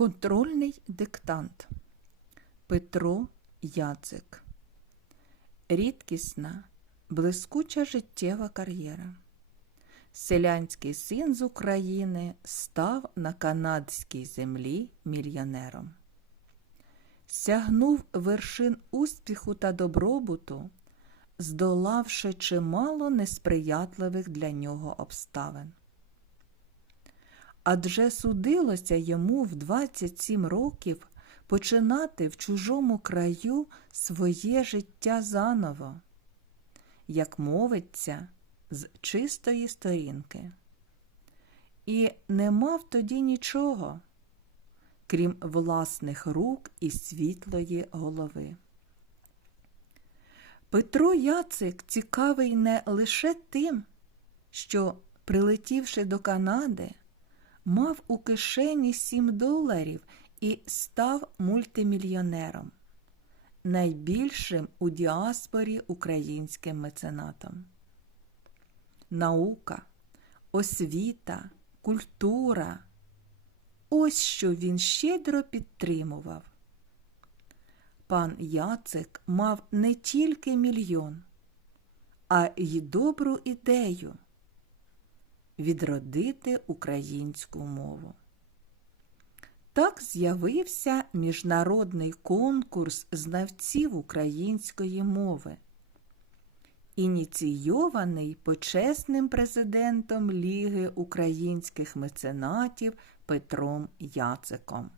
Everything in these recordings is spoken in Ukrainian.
Контрольний диктант Петро Яцик. Рідкісна, блискуча життєва кар'єра. Селянський син з України став на канадській землі мільйонером. Сягнув вершин успіху та добробуту, здолавши чимало несприятливих для нього обставин. Адже судилося йому в 27 років починати в чужому краю своє життя заново, як мовиться, з чистої сторінки. І не мав тоді нічого, крім власних рук і світлої голови. Петро Яцик цікавий не лише тим, що, прилетівши до Канади, мав у кишені 7 доларів і став мультимільйонером, найбільшим у діаспорі українським меценатом. Наука, освіта, культура ось що він щедро підтримував. Пан Яцик мав не тільки мільйон, а й добру ідею відродити українську мову. Так з'явився міжнародний конкурс знавців української мови, ініційований почесним президентом Ліги українських меценатів Петром Яциком.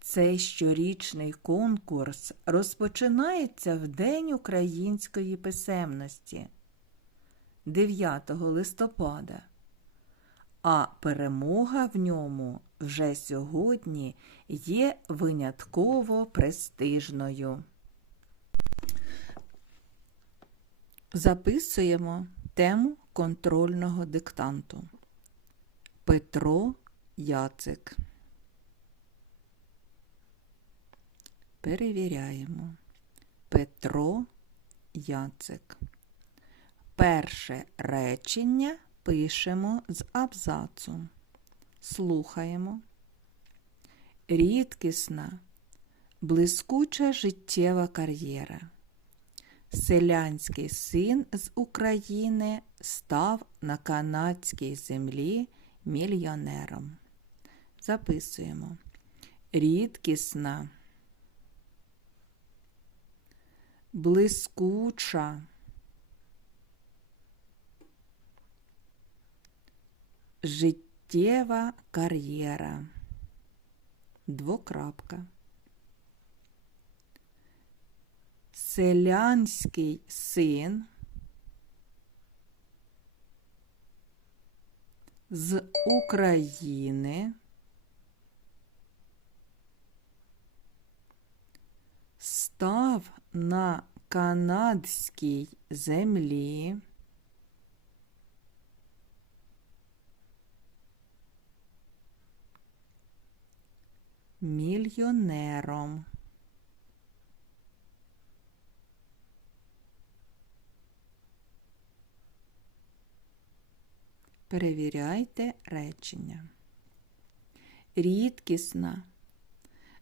Цей щорічний конкурс розпочинається в День української писемності 9 листопада, а перемога в ньому вже сьогодні є винятково престижною. Записуємо тему контрольного диктанту. Петро Яцик. Перевіряємо. Петро Яцик. Перше речення пишемо з абзацу. Слухаємо. Рідкісна, блискуча життєва кар'єра. Селянський син з України став на канадській землі мільйонером. Записуємо. Рідкісна, блискуча. Життєва кар'єра. Двокрапка. Селянський син з України став на канадській землі. Мільйонером. Перевіряйте речення. Рідкісна,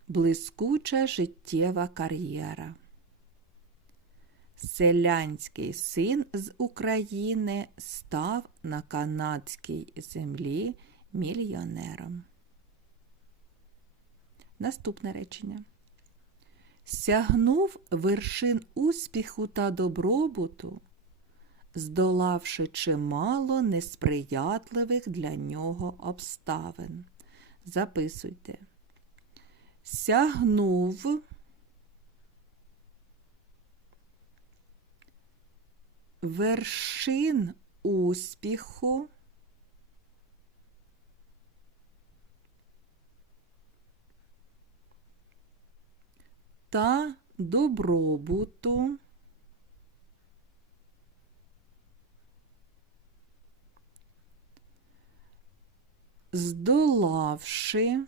блискуча життєва кар'єра. Селянський син з України став на канадській землі мільйонером. Наступне речення. Сягнув вершин успіху та добробуту, здолавши чимало несприятливих для нього обставин. Записуйте. Сягнув вершин успіху. Та добробуту. Здолавши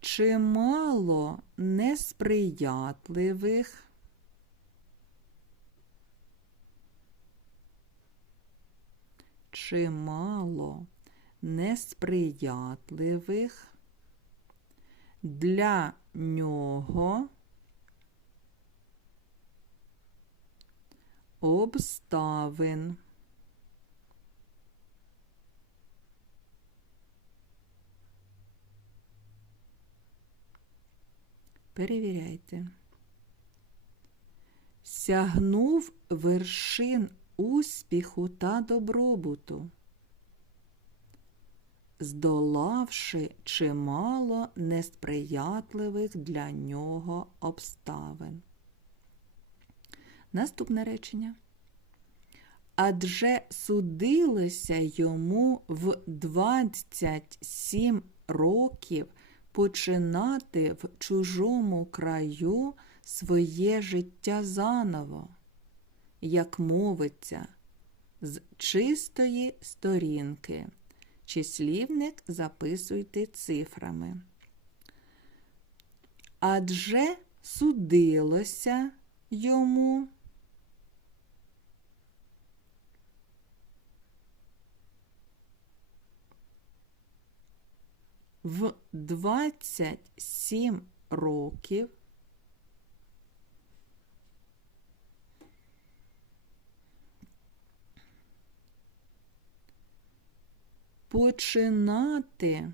чимало несприятливих чимало несприятливих для нього обставин. Перевіряйте. Сягнув вершин успіху та добробуту, здолавши чимало несприятливих для нього обставин. Наступне речення. Адже судилося йому в 27 років починати в чужому краю своє життя заново, як мовиться, з чистої сторінки. Числівник записуйте цифрами. Адже судилося йому. В 27 років починати.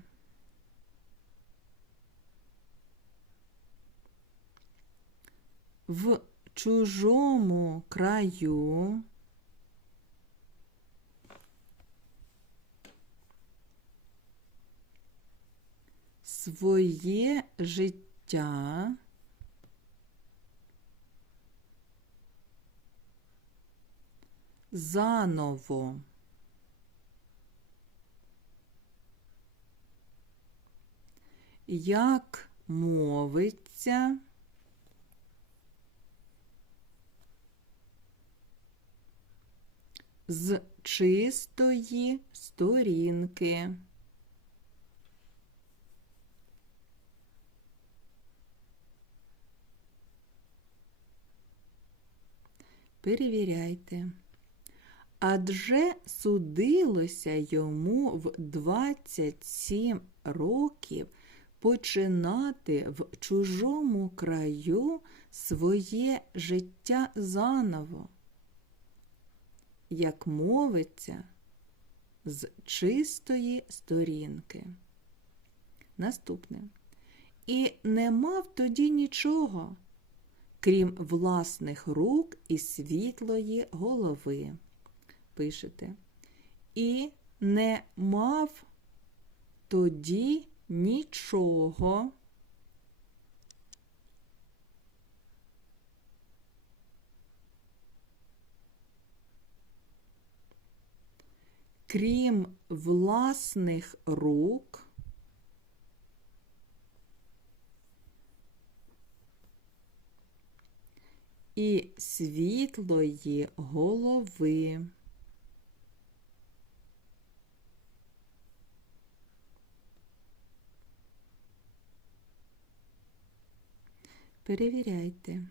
В чужому краю. Своє життя. Заново. Як мовиться з чистої сторінки. Перевіряйте. Адже судилося йому в 27 років починати в чужому краю своє життя заново, як мовиться, з чистої сторінки. Наступне. І не мав тоді нічого, крім власних рук і світлої голови. Пишете. І не мав тоді нічого. Крім власних рук, і світлої голови. Перевіряйте.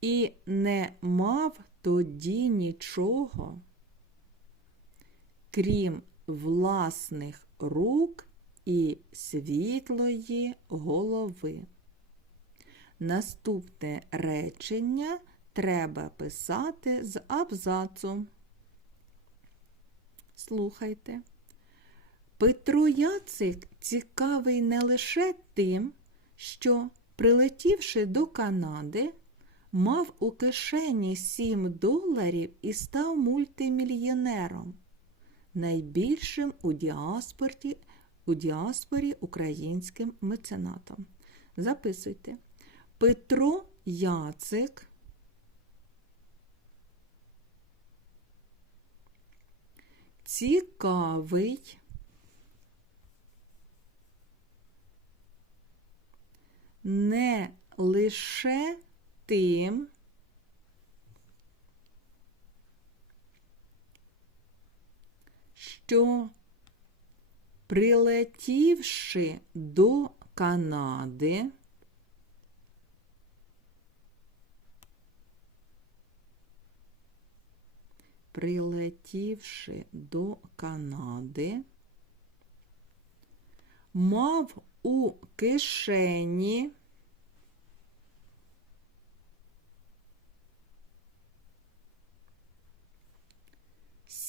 І не мав тоді нічого, крім власних рук і світлої голови. Наступне речення треба писати з абзацу. Слухайте. Петро Яцик цікавий не лише тим, що, прилетівши до Канади, мав у кишені 7 доларів і став мультимільйонером, найбільшим у діаспорі, у діаспорі українським меценатом. Записуйте. Петро Яцик цікавий не лише тим, що прилетівши до Канади, прилетівши до Канади, мав у кишені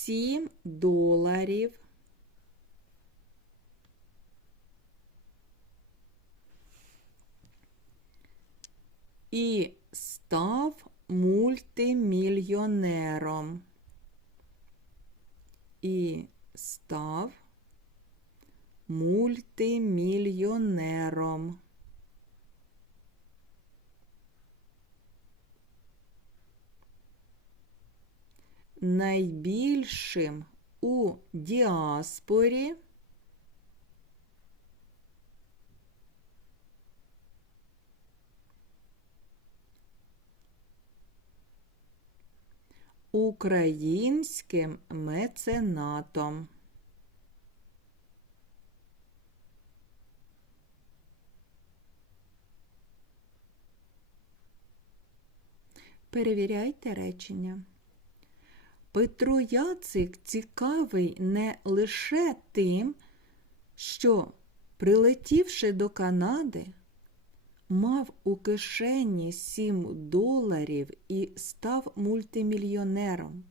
сім доларів і став мультимільйонером. І став мультимільйонером. Найбільшим у діаспорі українським меценатом. Перевіряйте речення. Петро Яцик цікавий не лише тим, що, прилетівши до Канади, мав у кишені 7 доларів і став мультимільйонером,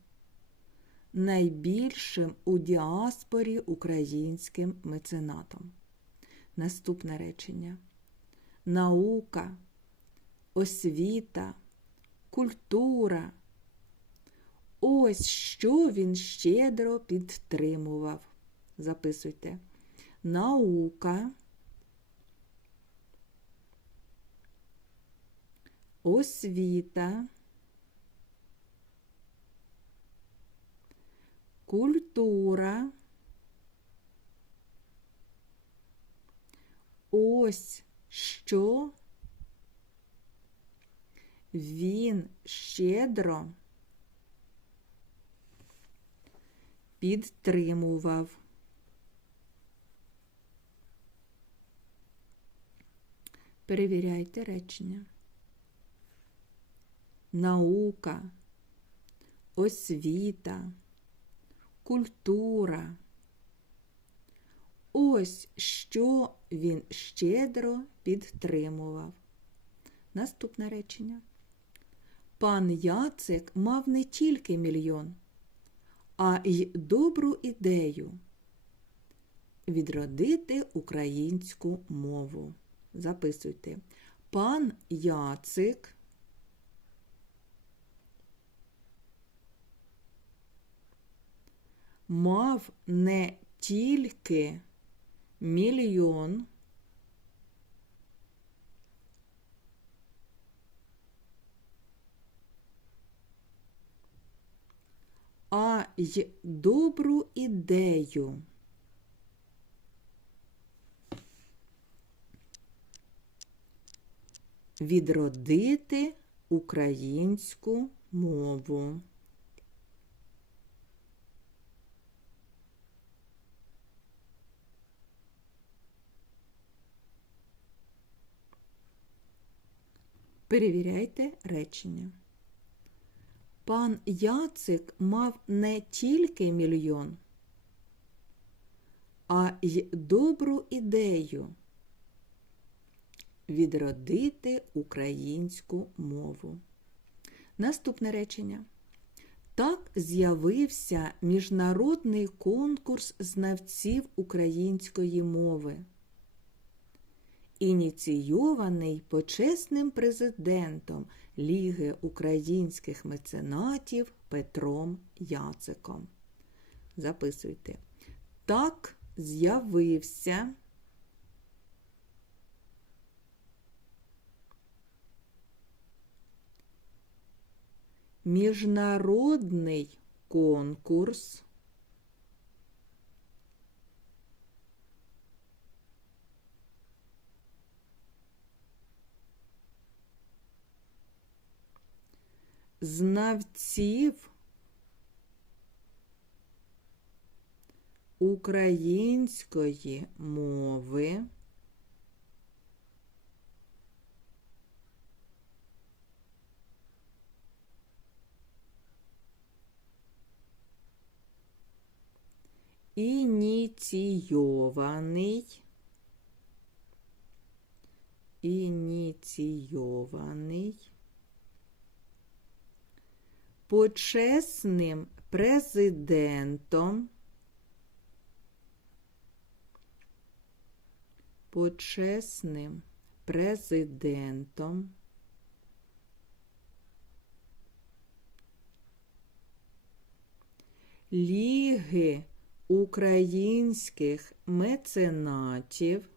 найбільшим у діаспорі українським меценатом. Наступне речення. Наука, освіта, культура. Ось що він щедро підтримував. Записуйте. Наука. освіта, культура. Ось що він щедро підтримував. Перевіряйте речення наука, освіта, культура. Ось що він щедро підтримував. Наступне речення. Пан Яцик мав не тільки мільйон, а й добру ідею відродити українську мову. Записуйте. Пан Яцик мав не тільки мільйон, а й добру ідею. Відродити українську мову. Перевіряйте речення. Пан Яцик мав не тільки мільйон, а й добру ідею відродити українську мову. Наступне речення. Так з'явився міжнародний конкурс знавців української мови ініційований почесним президентом Ліги українських меценатів Петром Яциком. Записуйте. Так з'явився. Міжнародний конкурс знавців української мови. Ініційований. Ініційований почесним президентом. Почесним президентом. Ліги українських меценатів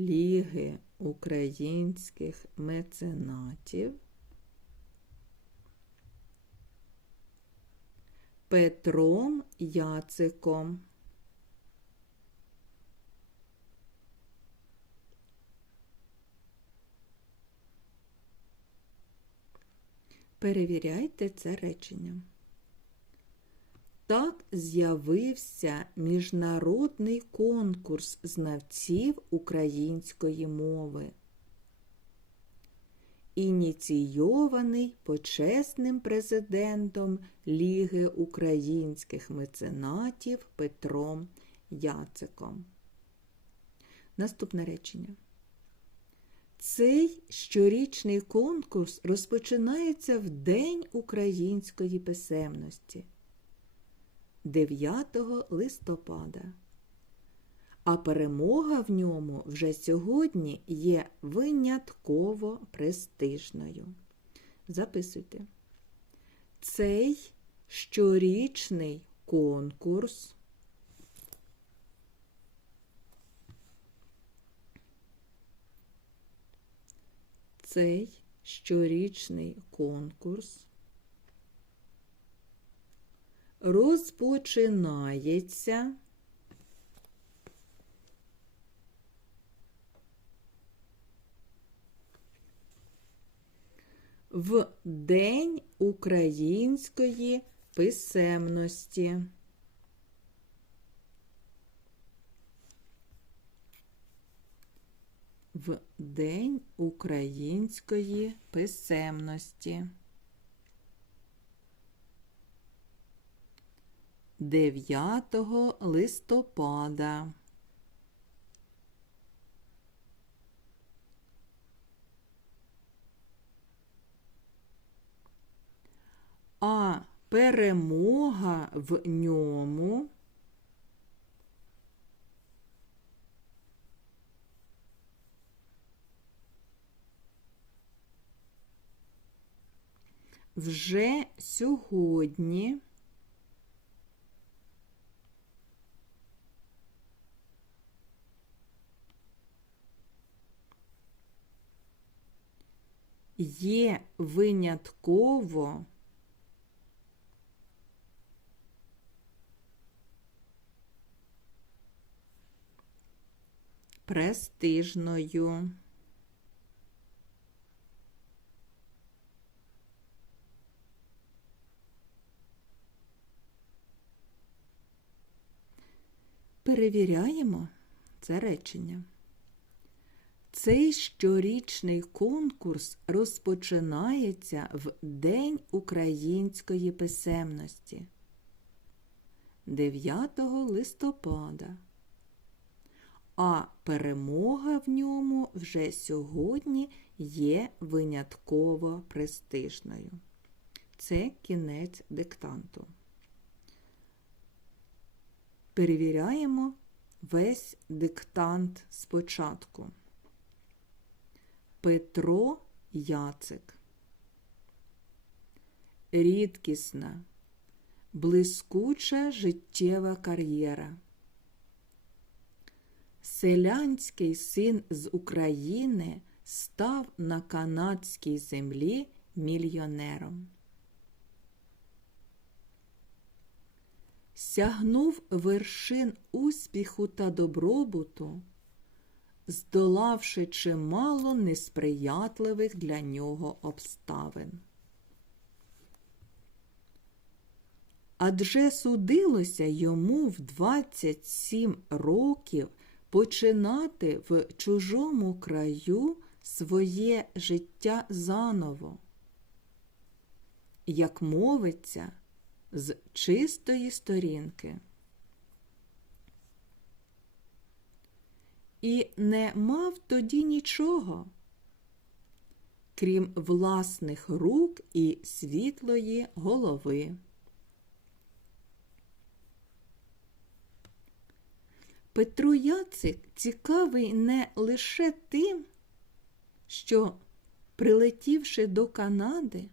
Ліги українських меценатів Петром Яциком Перевіряйте це речення. Так з'явився міжнародний конкурс знавців української мови, ініційований почесним президентом Ліги українських меценатів Петром Яциком. Наступне речення. Цей щорічний конкурс розпочинається в День української писемності 9 листопада, а перемога в ньому вже сьогодні є винятково престижною. Записуйте. Цей щорічний конкурс цей щорічний конкурс розпочинається в День української писемності. В День української писемності. 9 листопада. А перемога в ньому вже сьогодні є винятково престижною. Перевіряємо це речення. Цей щорічний конкурс розпочинається в День української писемності 9 листопада, а перемога в ньому вже сьогодні є винятково престижною. Це кінець диктанту. Перевіряємо весь диктант спочатку. Петро Яцик. Рідкісна, блискуча життєва кар'єра. Селянський син з України став на канадській землі мільйонером. Сягнув вершин успіху та добробуту здолавши чимало несприятливих для нього обставин. Адже судилося йому в 27 років починати в чужому краю своє життя заново. Як мовиться, з чистої сторінки. І не мав тоді нічого, крім власних рук і світлої голови. Петро Яцик цікавий не лише тим, що, прилетівши до Канади,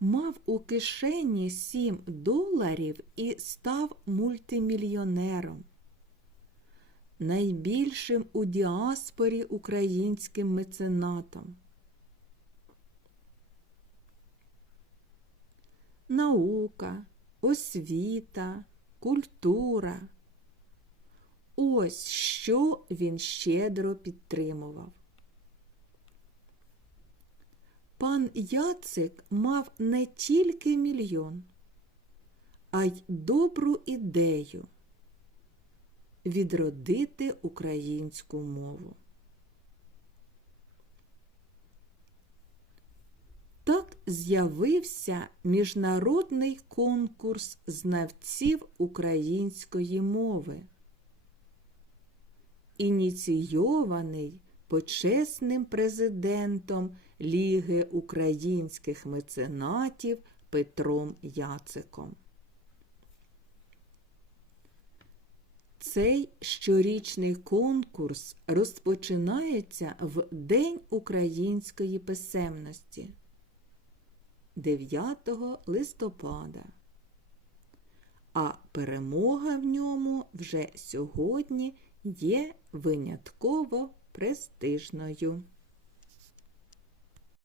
мав у кишені 7 доларів і став мультимільйонером, найбільшим у діаспорі українським меценатом. Наука, освіта, культура. Ось що він щедро підтримував. Пан Яцик мав не тільки мільйон, а й добру ідею відродити українську мову. Так з'явився міжнародний конкурс знавців української мови, ініційований почесним президентом Ліги українських меценатів Петром Яциком. Цей щорічний конкурс розпочинається в День української писемності 9 листопада, а перемога в ньому вже сьогодні є винятково престижною.